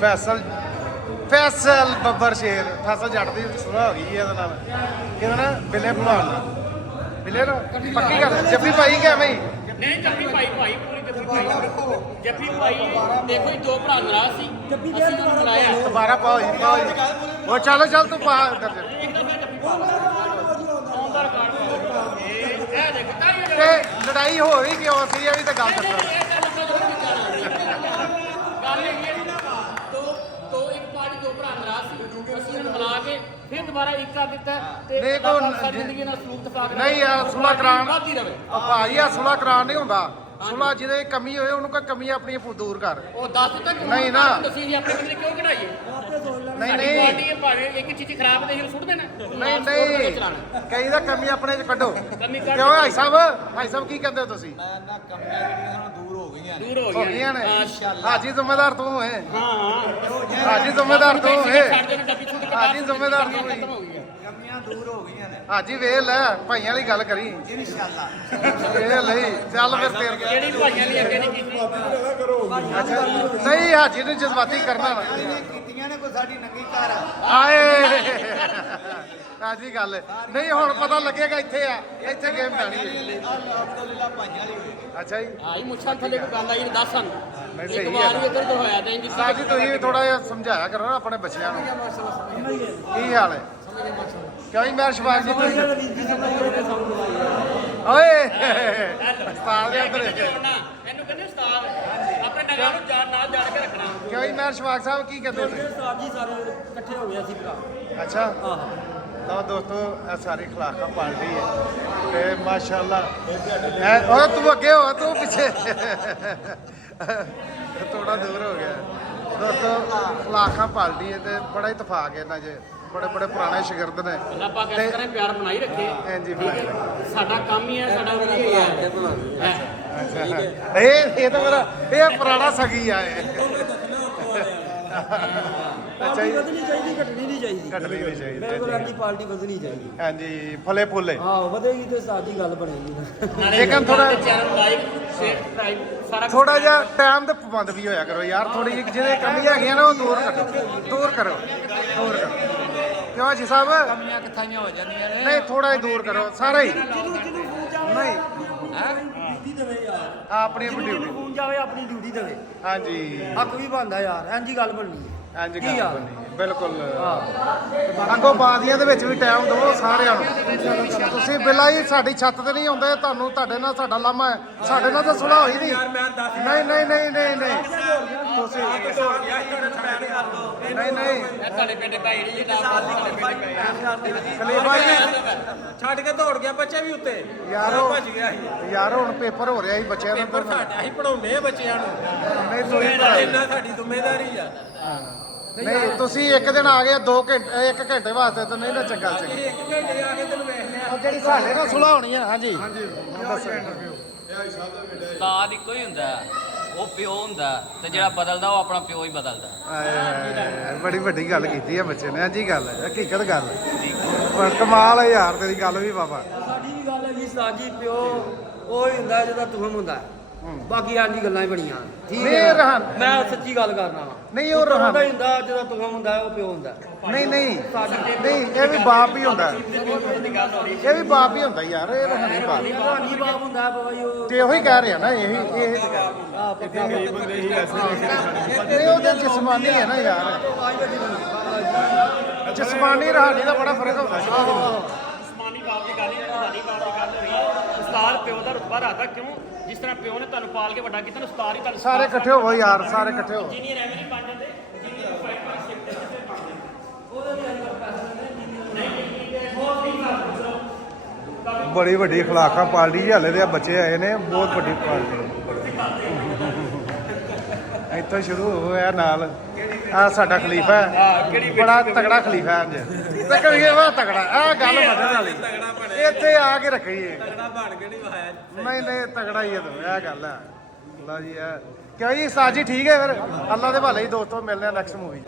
ਫੈਸਲ ਬੱਬਰ ਸ਼ੇਰ ਫੈਸਲ ਜੱਟ ਦੀ ਸੁਣਾ ਹੋ ਗਈ ਇਹਦੇ ਨਾਲ ਇਹਦਾ ਨਾ ਬਿੱਲੇ ਭਲਵਾਨ ਨਾਲ ਬਿੱਲੇ ਨੂੰ ਪੱਕੀ ਗੱਲ ਜੱਫੀ ਪਾਈ ਕਿ ਐਵੇਂ ਹੀ ਨਹੀਂ ਜੱਫੀ ਪਾਈ ਪੂਰੀ ਜੱਫੀ ਪਾਈ ਦੇਖੋ ਜੀ ਦੋ ਭਰਾ ਨਾਰਾਜ਼ ਸੀ ਅਸੀਂ ਨੂੰ ਬੁਲਾਇਆ ਦੁਬਾਰਾ ਪਾਓ ਜੀ ਉਹ ਚੱਲ ਤੂੰ ਪਾ ਕਰ ਆਉਂਦਾ ਰਿਕਾਰਡ ਇਹ ਦੇਖ ਤਾਂ ਤੇ ਲੜਾਈ ਹੋ ਰਹੀ ਕਿਉਂ ਸੀ ਇਹ ਵੀ ਤਾਂ ਗੱਲ ਦੱਸੋ ਗੱਲ ਇਹ ਹੈ ਦੋ ਇੱਕ ਪਾਰਟੀ ਦੋ ਭਰਾ ਨਾਰਾਜ਼ ਸੀ ਅਸੀਂ ਉਹਨੂੰ ਮਿਲਾ ਕੇ ਫਿਰ ਦੁਬਾਰਾ ਇੱਕ ਕਰ ਦਿੱਤਾ ਤੇ ਸਾਰੀ ਜ਼ਿੰਦਗੀ ਨਾਲ ਸਲੂਕ ਤਫਾਕ ਨਹੀਂ ਯਾਰ ਸੁਲਾ ਕਰਾਉਣ ਵੱਧਦੀ ਰਵੇ ਭਾਈ ਆ ਸੁਲਾ ਕਰਾਉਣ ਨਹੀਂ ਹੁੰਦਾ ਸੁਲਾ ਜਿਹਦੇ ਕਮੀ ਹੋਏ ਉਹਨੂੰ ਕੋਈ ਕਮੀ ਆਪਣੀ ਦੂਰ ਕਰ ਉਹ ਦੱਸ ਦਿੱਤਾ ਕਿ ਨਹੀਂ ਨਾ ਤੁਸੀਂ ਜੀ ਆਪਣੇ ਬੰਦੇ ਕਿਉਂ ਕਢਾਈਏ ਨਹੀਂ ਪਾਰਟੀ ਇਹ ਭਾਵੇਂ ਇੱਕ ਚੀਜ਼ ਖਰਾਬ ਦੇ ਹੀ ਸੁੱਟ ਦੇਣਾ ਨਹੀਂ ਕਈ ਦਾ ਕਮੀ ਆਪਣੇ ਚ ਕੱਢੋ ਕਮੀ ਕੱਢ ਕਿਉਂ ਭਾਈ ਸਾਹਿਬ ਕੀ ਕਹਿੰਦੇ ਹੋ ਤੁਸੀਂ ਮੈਂ ਨਾ ਕਮੀਆਂ ਜਿਹੜੀਆਂ ਹੁਣ ਦੂਰ ਹੋ ਗਈਆਂ ਦੂਰ ਹੋ ਹੋ ਗਈਆਂ ਨੇ ਇੰਸ਼ਾਅੱਲਾ ਹਾਜੀ ਜ਼ਿੰਮੇਦਾਰ ਤੂੰ ਹੈ ਹਾਂ ਹਾਜੀ ਜ਼ਿੰਮੇਦਾਰ ਤੂੰ ਹੈ ਛੱਡ ਦੇਣਾ ਡੱਬੀ ਛੁੱਟ ਕੇ ਹਾਜੀ ਜ਼ਿੰਮੇਦਾਰ ਤੂੰ ਹੈ ਖਤਮ ਹੋ ਗਈ ਕਮੀਆਂ ਦੂਰ ਹੋ ਗਈਆਂ ਨੇ ਹਾਜੀ ਵੇਖ ਲੈ ਭਾਈਆਂ ਵਾਲੀ ਗੱਲ ਕਰੀ ਇੰਸ਼ਾਅੱਲਾ ਇਹ ਲਈ ਚੱਲ ਫਿਰ ਤੇਰ ਕਿਹੜੀ ਭਾਈਆਂ ਦੀ ਅੱਗੇ ਨਹੀਂ ਕੀਤੀ ਅੱਛਾ ਨਹੀਂ ਹਾਜੀ ਨੂੰ ਜਜ਼ਬਾਤੀ ਕਰਨਾ ਵਾ। ਕੀਤੀਆਂ ਨੇ ਕੋਈ ਸਾਡੀ ਨੰਗੀ ਘਰ ਆਏ ਆਜੀ ਗੱਲ ਨਹੀਂ ਹੁਣ ਪਤਾ ਲੱਗੇਗਾ ਇੱਥੇ ਗੇਮ ਪੈਣੀ ਹੈ ਅਲਹਮਦੁਲਿਲਾ ਭਾਈਆਂ ਵਾਲੀ ਹੋਈ ਅੱਛਾ ਜੀ ਆਈ ਮੁੱਛਾਂ ਥੱਲੇ ਕੋਈ ਗੱਲ ਆਈ ਨਹੀਂ ਦੱਸ ਸਾਨੂੰ ਨਹੀਂ, ਇੱਕ ਸਹੀ ਵਾਰ ਹੈ। ਵੀ ਇੱਧਰ ਤੋਂ ਹੋਇਆ ਤਾਂ ਇੰਜ ਸਾਜੀ ਤੁਸੀਂ ਵੀ ਥੋੜਾ ਜਿਹਾ ਸਮਝਾਇਆ ਕਰੋ ਨਾ ਆਪਣੇ ਬੱਚਿਆਂ ਨੂੰ ਕੀ ਹਾਲ ਹੈ ਕਿਉਂ ਜੀ ਮੈਂ ਸ਼ਿਵਾਜ ਜੀ ਤੁਸੀਂ ਓਏ ਉਸਤਾਦ ਦੇ ਅੰਦਰ ਇਹਨੂੰ ਕਹਿੰਦੇ ਉਸਤਾਦ ਆਪਣੇ ਨਗਰ ਨੂੰ ਨਾਲ ਜਾਣ ਕੇ ਰੱਖਣਾ ਕਿਉਂ ਜੀ ਮੈਂ ਸ਼ਿਵਾਜ ਸਾਹਿਬ ਕੀ ਕਹਿੰਦੇ ਤੁਸੀਂ ਉਸਤਾਦ ਜੀ ਸਾਰੇ ਇਕੱਠੇ ਹੋ ਗਏ ਅਸੀਂ ਭਰਾ ਅੱਛਾ ਤਾਂ ਦੋਸਤੋ ਇਹ ਸਾਰੀ ਖਲਾਕਾ ਪਾਰਟੀ ਹੈ ਤੇ ਮਾਸ਼ਾਅੱਲਾ ਓਏ ਤੂੰ ਅੱਗੇ ਹੋ ਤੂੰ ਪਿੱਛੇ ਥੋੜਾ ਦੂਰ ਹੋ ਗਿਆ ਦੋਸਤੋ ਖਲਾਕਾ ਪਾਰਟੀ ਹੈ ਤੇ ਬੜਾ ਇਤਫਾਕ ਹੈ ਇਹਨਾਂ 'ਚ ਬੜੇ ਪੁਰਾਣੇ ਸ਼ਾਗਿਰਦ ਨੇ ਅੱਲਾਹ ਪਾਕ ਇਸ ਤਰ੍ਹਾਂ ਪਿਆਰ ਬਣਾਈ ਰੱਖੇ ਹਾਂਜੀ ਠੀਕ ਹੈ ਸਾਡਾ ਕੰਮ ਹੀ ਹੈ ਸਾਡਾ ਵਧੀਆ ਹੈ ਇਹ ਤਾਂ ਮੇਰਾ ਇਹ ਪੁਰਾਣਾ ਸਗੀ ਆ ਇਹ ਅੱਛਾ ਜੀ ਵਧਣੀ ਚਾਹੀਦੀ ਘਟਣੀ ਨਹੀਂ ਚਾਹੀਦੀ ਕੱਟ ਲਈ ਚਾਹੀਦੀ ਮੇਰੇ ਕੋਲ ਆਪਣੀ ਪਾਰਟੀ ਵਧਣੀ ਚਾਹੀਦੀ ਹਾਂਜੀ ਫਲੇ ਫੁੱਲੇ ਆਹੋ ਵਧੇਗੀ ਤੇ ਉਸਤਾਦ ਦੀ ਗੱਲ ਬਣੇਗੀ ਨਾ ਲੇਕਿਨ ਥੋੜਾ ਚੈਨਲ ਲਾਈਕ ਸ਼ੇਅਰ ਸਬਸਕ੍ਰਾਈਬ ਸਾਰਾ ਥੋੜਾ ਜਿਹਾ ਟਾਈਮ ਦੇ ਪਾਬੰਦ ਵੀ ਹੋਇਆ ਕਰੋ ਯਾਰ ਥੋੜੀ ਜਿਹੀ ਜਿਹਦੇ ਕਮੀਆਂ ਹੈਗੀਆਂ ਨਾ ਉਹ ਦੂਰ ਕਰੋ ਕਿਉਂ ਜੀ ਸਾਹਿਬ ਕਮੀਆਂ ਕਿੱਥਾਈਆਂ ਹੋ ਜਾਂਦੀਆਂ ਨੇ ਨਹੀਂ ਥੋੜਾ ਜਿਹਾ ਦੂਰ ਕਰੋ ਸਾਰਾ ਹੀ ਨਹੀਂ ਡਿਊਟੀ ਦੇਵੇ ਯਾਰ ਆਪਣੀ ਡਿਊਟੀ ਫੋਨ ਜਾਵੇ ਆਪਣੀ ਡਿਊਟੀ ਦੇਵੇ ਹਾਂਜੀ ਹੱਕ ਵੀ ਬਣਦਾ ਯਾਰ ਇੰਜੀ ਗੱਲ ਬਣਨੀ ਹੈ ਹਾਂਜੀ ਕੀ ਗੱਲ ਹਾਲ? ਬਣੀ ਬਿਲਕੁਲ ਹਾਂ ਅੱਗੋਂ ਬਾਦੀਆਂ ਦੇ ਵਿੱਚ ਵੀ ਟਾਈਮ ਦਿਓ ਸਾਰਿਆਂ ਨੂੰ ਤੁਸੀਂ ਬਿਲਾ ਹੀ ਸਾਡੀ ਛੱਤ ਤੇ ਨਹੀਂ ਆਉਂਦੇ ਤੁਹਾਨੂੰ ਤੁਹਾਡੇ ਨਾਲ ਸਾਡਾ ਲਾਮਾ ਹੈ ਸਾਡੇ ਨਾਲ ਤਾਂ ਸੁਲਾ ਹੋਈ ਨਹੀਂ ਨਹੀਂ ਤੁਸੀਂ ਨਹੀਂ ਸਾਡੇ ਪਿੰਡ ਭਾਈ ਜੀ ਨਾਮ ਖਲੀਫਾ ਜੀ ਛੱਡ ਕੇ ਦੌੜ ਗਿਆ ਬੱਚੇ ਵੀ ਉੱਤੇ ਯਾਰੋ ਭੱਜ ਗਿਆ ਸੀ ਯਾਰ ਹੁਣ ਪੇਪਰ ਹੋ ਰਿਹਾ ਸੀ ਬੱਚਿਆਂ ਦਾ ਪਰ ਸਾਡਾ ਹੀ ਪੜਾਉਂਦੇ ਆ ਬੱਚਿਆਂ ਨੂੰ ਨਹੀਂ ਤੁਸੀਂ ਪੜ੍ਹਾਈ। ਇੰਨਾ ਸਾਡੀ ਜ਼ਿੰਮੇਵਾਰੀ ਆ ਨਹੀਂ ਤੁਸੀਂ ਇੱਕ ਦਿਨ ਆ ਗਏ 2 ਘੰਟੇ 1 ਘੰਟੇ ਵਾਸਤੇ ਤਾਂ ਨਹੀਂ ਨਾ ਚੰਗਾ ਸੀ ਅਸੀਂ 1 ਘੰਟੇ ਆ ਕੇ ਤੈਨੂੰ ਵੇਖ ਲਿਆ ਉਹ ਜਿਹੜੀ ਸਾਡੇ ਨਾਲ ਸੁਲਾ ਹੋਣੀ ਹੈ ਹਾਂਜੀ ਉਸਤਾਦ ਇੱਕੋ ਹੀ ਹੁੰਦਾ ਹੈ। ਉਹ ਪਿਓ ਹੁੰਦਾ ਹੈ ਤੇ ਜਿਹੜਾ ਬਦਲਦਾ ਉਹ ਆਪਣਾ ਪਿਓ ਹੀ ਬਦਲਦਾ ਹੈ। ਬੜੀ ਵੱਡੀ ਗੱਲ ਕੀਤੀ ਹੈ ਬੱਚੇ ਨੇ ਹਾਂਜੀ ਗੱਲ ਹੈ ਹਕੀਕਤ ਗੱਲ ਹੈ ਪਰ ਕਮਾਲ ਹੈ ਯਾਰ ਤੇਰੀ ਗੱਲ ਵੀ ਬਾਬਾ ਸਾਡੀ ਵੀ ਗੱਲ ਹੈਗੀ ਉਸਤਾਦ ਜੀ ਪਿਓ ਉਹ ਹੀ ਹੁੰਦਾ ਜਿਹਦਾ ਤੁਹਮ ਹੁੰਦਾ ਹੈ। ਬਾਕੀ ਆਂਦੀ ਗੱਲਾਂ ਹੀ ਬਣੀਆਂ ਠੀਕ ਨਹੀਂ, ਹੈ ਰਹਾਨ। ਮੈਂ ਸੱਚੀ ਗੱਲ ਕਰਨਾ ਵਾ ਨਹੀਂ, ਉਹ ਰਹਾਨ। ਹੀ ਹੁੰਦਾ ਜਿਹਦਾ ਤੁਹਮ ਹੁੰਦਾ ਹੈ, ਉਹ ਪਿਓ ਹੁੰਦਾ ਹੈ। ਨਹੀਂ ਇਹ ਵੀ ਬਾਪ ਹੀ ਹੁੰਦਾ ਇਹ ਵੀ ਬਾਪ ਹੀ ਹੁੰਦਾ ਯਾਰ ਇਹ ਤਾਂ ਨਹੀਂ ਬਾਪ ਤੁਹਾਡੀ ਬਾਪ ਹੁੰਦਾ ਹੈ ਬਾਬਾ ਜੀ ਉਹ ਤੇ ਉਹੀ ਕਹਿ ਰਿਹਾ ਨਾ ਇਹ ਤੇ ਕਹਿ ਰਿਹਾ ਨਹੀਂ ਉਹਦੇ ਜਿਸਮਾਨੀ ਹੈ ਨਾ ਯਾਰ ਜਿਸਮਾਨੀ ਰਹਾਨੀ ਦਾ ਬੜਾ ਫਰਕ ਹੁੰਦਾ ਉਸਮਾਨੀ ਬਾਪ ਦੀ ਗੱਲ ਨਹੀਂ ਰੂਹਾਨੀ ਬਾਪ ਦੀ ਗੱਲ ਹੋਈ ਉਸਤਾਦ ਪਿਓ ਦਾ ਰੁਤਬਾ ਰੱਖਦਾ ਕਿਉਂ ਜਿਸ ਤਰ੍ਹਾਂ ਪਿਓ ਨੇ ਤੁਹਾਨੂੰ ਪਾਲ ਕੇ ਵੱਡਾ ਕੀਤਾ ਨਾ ਉਸਤਾਦ ਹੀ ਤੁਹਾਨੂੰ ਸਾਰੇ ਇਕੱਠੇ ਹੋਵੋ ਯਾਰ ਸਾਰੇ ਇਕੱਠੇ ਹੋ ਇੰਜੀਨੀਅਰ ਐਵੇਂ ਨਹੀਂ ਬਣ ਜਾਂਦੇ ਇੰਜੀਨੀਅਰ ਫਾਈਟ ਵਾਲੀ ਸਿੱਖ ਤੇ ਕਿਤੇ ਬਣ ਜਾਂਦੇ ਬੜੀ ਵੱਡੀ ਖਲਾਕਾ ਪਾਰਟੀ ਜੀ ਹਲੇ ਦੇ ਬੱਚੇ ਆਏ ਨੇ ਬਹੁਤ ਵੱਡੀ ਪਾਰਟੀ ਇੱਥੋਂ ਸ਼ੁਰੂ ਹੋਇਆ ਨਾਲ ਆ ਸਾਡਾ ਖਲੀਫਾ ਹੈ ਬੜਾ ਤਗੜਾ ਖਲੀਫਾ ਹੈ ਅੱਜ ਤੇ ਕਰੀਏ ਵਾ ਤਗੜਾ ਆ ਗੱਲ ਵਧਣ ਵਾਲੀ ਇੱਥੇ ਆ ਕੇ ਰੱਖੀਏ ਬਣ ਕੇ ਨਹੀਂ ਵਾਇਆ ਨਹੀਂ ਤਗੜਾ ਹੀ ਹੈ ਤੂੰ ਇਹ ਗੱਲ ਹੈ ਅੱਲਾ ਜੀ ਇਹ ਕਿਉਂ ਜੀ ਉਸਤਾਦ ਜੀ ਠੀਕ ਹੈ ਫਿਰ ਅੱਲਾ ਦੇ ਭਾਲੇ ਹੀ ਦੋਸਤੋ ਮਿਲਦੇ ਆ ਨੈਕਸਟ ਮੂਵੀ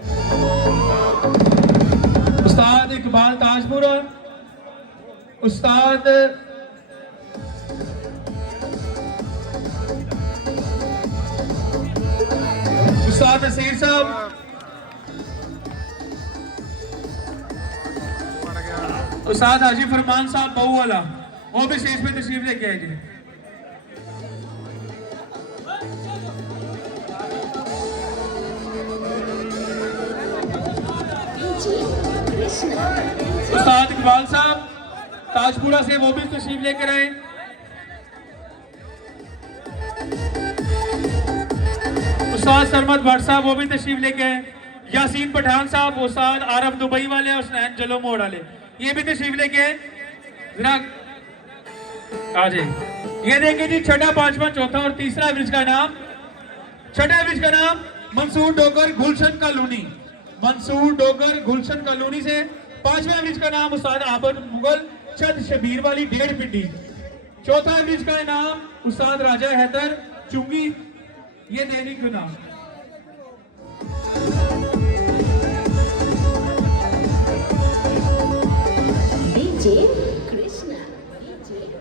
उस्ताद इकबाल ताजपुर उस्ताद उस्ताद नसीर साहब उस्ताद हाजी फरमान साहब बहू वाला, वो भी स्टेज पे तशरीफ लेके आए जी। उस्ताद इकबाल साहब ताजपुरा से, वो भी तशरीफ लेकर आए। उस्ताद सरमद भट्ट साहब, वो भी तशरीफ लेके आए। यासीन पठान साहब, उस्ताद आरफ दुबई वाले और स्नैन जलो मोड़ वाले, ये भी तशरीफ लेके आए। जरा आ जाए। ये देखिए जी, छठा, पांचवा, चौथा और तीसरा एवरेज का नाम। छठा एवरेज का नाम मंसूर डोगर गुलशन कॉलोनी, मंसूर डोगर गुलशन कॉलोनी से। पांचवा एवरेज का नाम उस्ताद आबद मुगल छत शबीर वाली 1.5 पिंडी। चौथा एवरेज का नाम उस्ताद राजा हैदर चुंगी, ये देवी का नाम।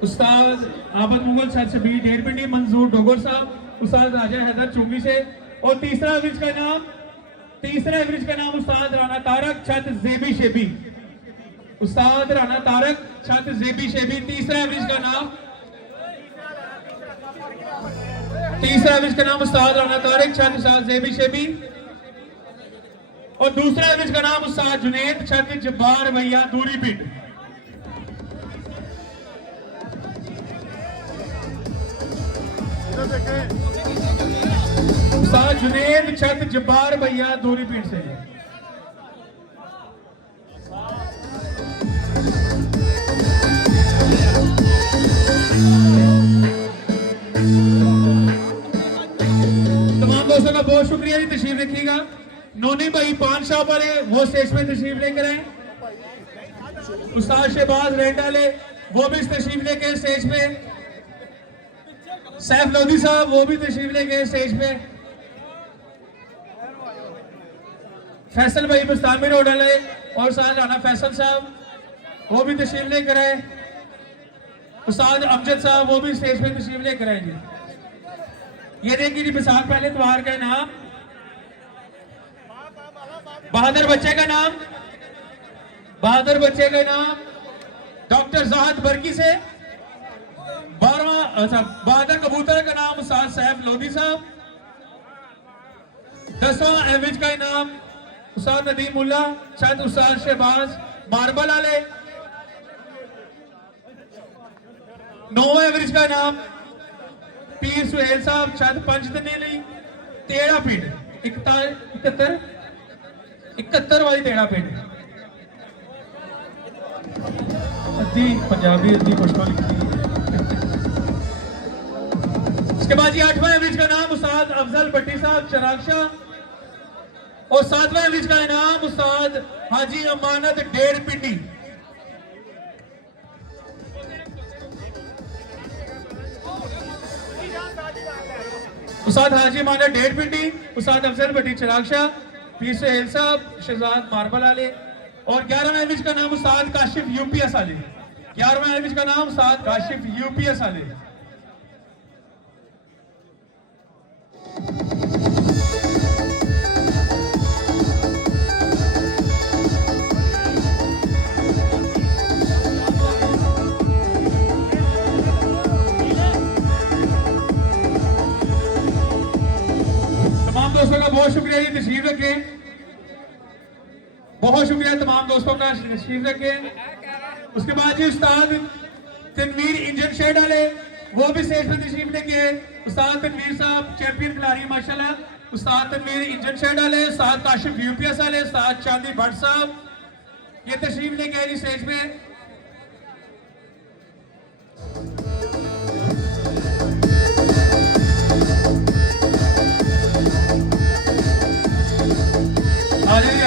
उस्ताद आबद मुगल छत शबीर 1.5 पिंडी, मंसूर डोगर साहब, उस्ताद राजा हैदर चुंगी से। और तीसरा एवरेज का नाम उस्ताद राना तारक छत जेबी शेबी, उस्ताद राना तारक छत जेबी शेबी। तीसरा एवरेज का नाम उस्ताद राना तारक छत जेबी शेबी। और दूसरा एवरेज का नाम उस्ताद जुनेद छत जब्बार भैया दूरी पिंड। उस्ताद जुनेद छत जब्बार भैया दूरी पिंड से। तमाम दोस्तों का बहुत शुक्रिया जी, तशरीफ रखिएगा। नोनी भाई पान शाह वाले, वो स्टेज में तशरीफ लेकर आए। उस्ताद शहबाज रेड वाले, वो भी तशरीफ लेके स्टेज पे। सैफ लोधी साहब, वो भी तशरीफ लेके स्टेज पे। फैसल भाई बस्तामी रोड वाले और उस्ताद राना फैसल साहब, वो भी तशरीफ लेकर आए। उस्ताद अमजद साहब, वो भी स्टेज पे तशरीफ लेकर आए जी। ये देखिए जी, विसाख पहले त्योहार का नाम, बहादुर बच्चे का नाम, डॉक्टर जाहद बरकी से। 12वां बहादुर कबूतर का नाम उस्ताद सैफ लोधी साहब। 10वां एवरेज का इनाम उस्ताद नदीम मुल्ला छत उस्ताद शहबाज मार्बल वाले। 9वां एवरेज का इनाम पीर सुहेल साहब छत पंचतनेली तेड़ा पिंड 71 वाली तेड़ा पिंड। अद्धी पंजाबी अद्धी पश्तो लिखी। इसके बाद ये 8वां एवरेज का नाम उस्ताद अफजल भट्टी साहब चरागशाह। और 7वां एवरेज का इनाम उस्ताद हाजी अमानत 1.5 पिंडी। उस्ताद हाजी अमानत 1.5 पिंडी, उस्ताद अफजल भट्टी चरागशाह, पीर सुहेल साहब शहजाद मार्बल वाले। और 11वां एवरेज का नाम उस्ताद काशिफ यूपीएस वाले। 11वां एवरेज का नाम उस्ताद काशिफ यूपीएस वाले। तमाम दोस्तों का बहुत शुक्रिया जी, तशरीफ रखें। बहुत शुक्रिया तमाम दोस्तों का, तशरीफ रखें। उसके बाद जी उस्ताद तनवीर इंजन शेड वाले, वो भी स्टेज पर तशरीफ लेके आए। उस्ताद तनवीर साहब चैंपियन खिलाड़ी माशाल्लाह। उस्ताद तनवीर इंजन शेड वाले, उस्ताद काशिफ यूपीएस वाले, उस्ताद चांदी भट्ट साहब, ये तशरीफ लेके आए जी स्टेज पे। आजे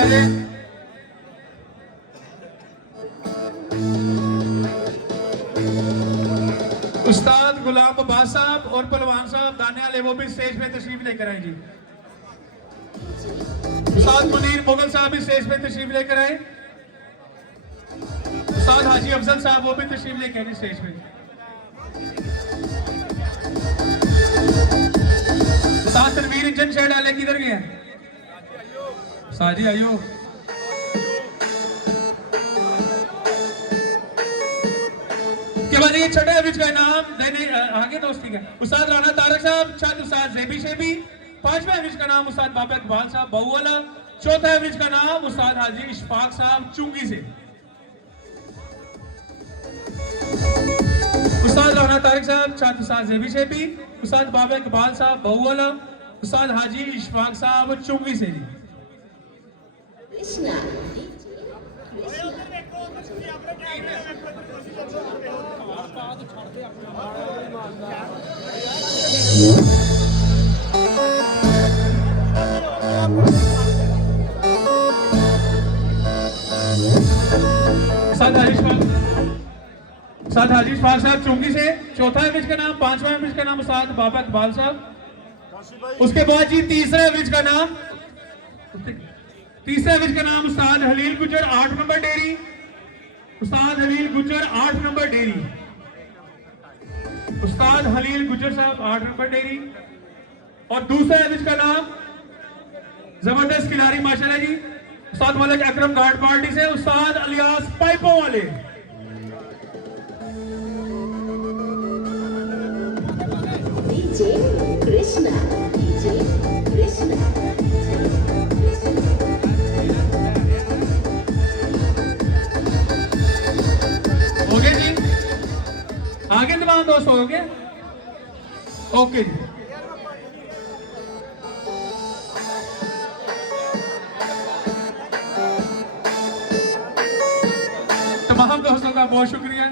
उस्ताद गुलाम अब्बास साहब और पहलवान साहब दाने वाले, वो भी स्टेज पे तशरीफ लेकर आए जी। उस्ताद मुनीर मुगल साहब भी स्टेज पे तशरीफ लेकर आए। उस्ताद हाजी अफजल साहब, वो भी तशरीफ लेकर आए स्टेज पे। उस्ताद तनवीर इंजन शेड वाले किधर गए हैं? साजी आयो। बाद ये छठे विच का इनाम देने आगे दोस्त ठीक है उस्ताद राना तारक साहब, छठ उस्ताद जेबी शेबी, पांचवा विच का नाम उस्ताद बाबा इकबाल साहब बहुवाला, चौथा विच का नाम उस्ताद हाजी इशफाक साहब चुंगी से। उस्ताद राना तारक साहब, छठ उस्ताद जेबी शेबी, उस्ताद बाबा इकबाल साहब बहुवाला, उस्ताद हाजी इशफाक साहब चुंगी से जी। उस्ताद हाजी इशफाक साहब चुंगी से, चौथा इमेज का नाम, पांचवा इमेज का नाम उस्ताद बाबा इकबाल साहब। उसके बाद जी तीसरा इमेज का नाम उस्ताद हलील गुजर 8 नंबर डेरी, उस्ताद हलील गुजर 8 नंबर डेरी, उस्ताद हलील गुजर साहब 8 नंबर डेरी। और दूसरा इमेज का नाम जबरदस्त खिलाड़ी माशाल्लाह जी उस्ताद मलिक अकरम गार्ड पार्टी से, उस्ताद अलियास पाइपों वाले। कृष्णा हो गए जी, आगे तमाम दोस्त हो गए। ओके जी, तमाम दोस्तों का बहुत शुक्रिया।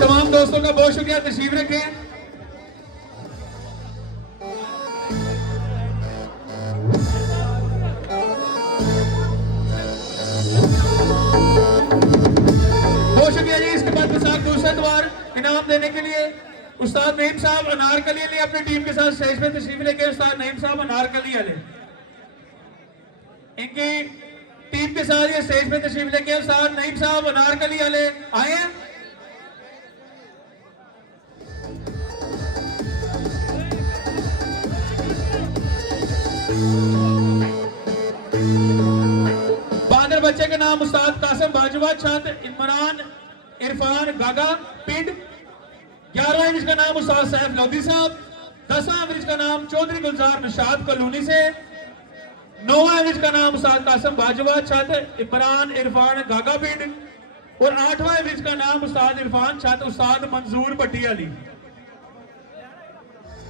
तमाम दोस्तों का बहुत शुक्रिया, तशरीफ रखें। बहुत शुक्रिया जी। इसके बाद विसाख दूसरा द्वार इनाम देने के लिए उस्ताद नईम साहब अनारकली अली अपनी टीम के साथ स्टेज पे तशरीफ लेके, उस्ताद नईम साहब अनारकली अली इनकी टीम के साथ ये स्टेज पे तशरीफ लेके उस्ताद नईम साहब अनारकली अली आए हैं। बहादुर बच्चे के नाम उस्ताद कासिम बाजवा, छात्र इमरान इरफान गागा पिंड। 11वां इंच का नाम उस्ताद सैफ लोधी साहब। 10वां इंच का नाम चौधरी गुलजार निशाद कॉलोनी से। 9वां इंच का नाम उस्ताद कासिम बाजवा, छात्र इमरान इरफान गागा पिंड। और 8वां इंच का नाम उस्ताद इरफान, छात्र उस्ताद मंजूर भट्टी अली।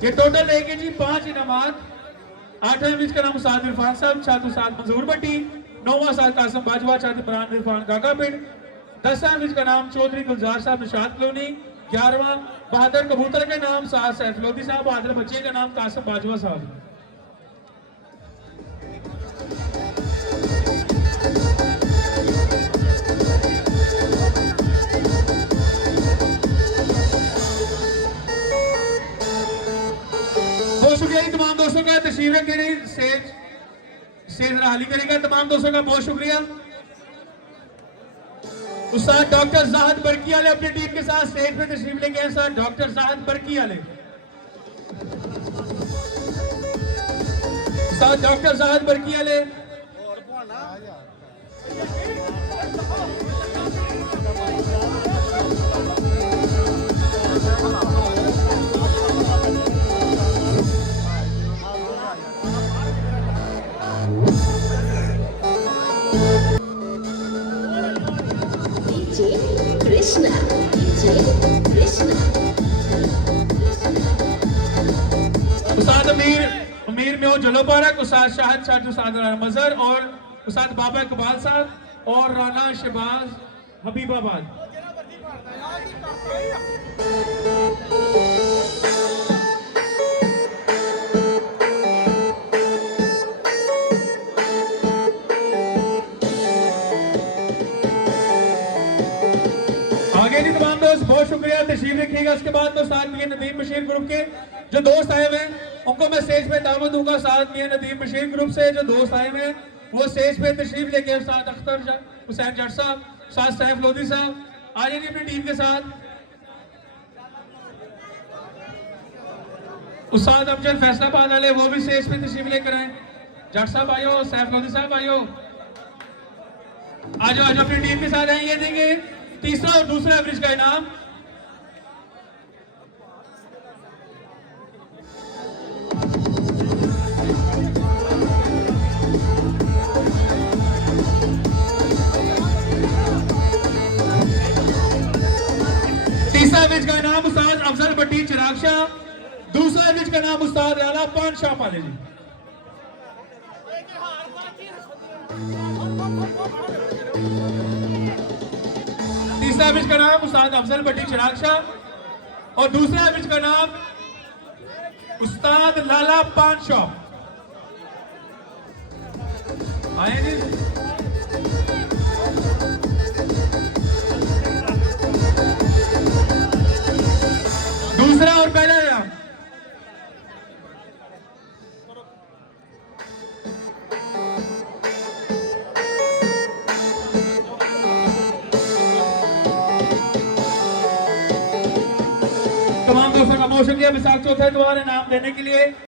ये टोटल लेके जी 5 इनामात। 8वें इंच का नाम उस्ताद इरफान साहब, छात्र उस्ताद मंजूर भट्टी। 9वां उस्ताद कासिम बाजवा, छात्र इमरान इरफान गागा पिंड। 10वां इंच का नाम चौधरी गुलजार साहब निशाद कॉलोनी। 11वां बहादुर कबूतर के नाम उस्ताद सैफ लोधी साहब। बहादुर बच्चे का नाम कासिम बाजवा साहब। बहुत शुक्रिया तमाम दोस्तों का, तशरीफ रखने स्टेज हाली करेगा। तमाम दोस्तों का बहुत शुक्रिया। उस्ताद डॉक्टर जाहद बरकी वाले अपनी टीम के साथ स्टेज पे तशरीफ लेके आए। उस्ताद डॉक्टर जाहद बरकी वाले, उस्ताद डॉक्टर जाहद बरकी वाले। कृष्णा उस्ताद अमीर में हो जलोपारक, उस्ताद शाहिद शाह, उस्ताद मजहर और उस्ताद बाबा इकबाल साहब और राना शहबाज हबीबाबाद। आगे जी तमाम दोस्त बहुत शुक्रिया, तशरीफ रखिएगा। इसके बाद तो उस्ताद मियां नदीम बशीर ग्रुप के जो दोस्त आए हुए हैं उनको मैं स्टेज पे दावत दूंगा। उस्ताद मियां नदीम बशीर ग्रुप से जो दोस्त आए हुए हैं वो स्टेज पे तशरीफ लेके उस्ताद अख्तर हुसैन जट साहब, उस्ताद सैफ लोधी साहब आ जाएंगे अपनी टीम के साथ। उस्ताद अफजल फैसलाबाद वाले वो भी स्टेज पे तशरीफ लेकर आए। जट साहब आयो, सैफ लोधी साहब आयो, आज अपनी टीम के साथ आएंगे। देंगे तीसरा और दूसरा एवरेज का इनाम। तीसरा एवरेज का इनाम उस्ताद अफजल भट्टी चिराग शाह, दूसरा एवरेज का नाम उस्ताद आला पान शाह पाले जी। तीसरा एवरेज का नाम उस्ताद अफजल भट्टी चिराग शाह और दूसरा एवरेज का नाम उस्ताद लाला पान शाह। आए जी। दूसरा और पहला इनाम। तमाम दोस्तों का बहुत शुक्रिया। मिसाल चौथा द्वारा इनाम देने के लिए।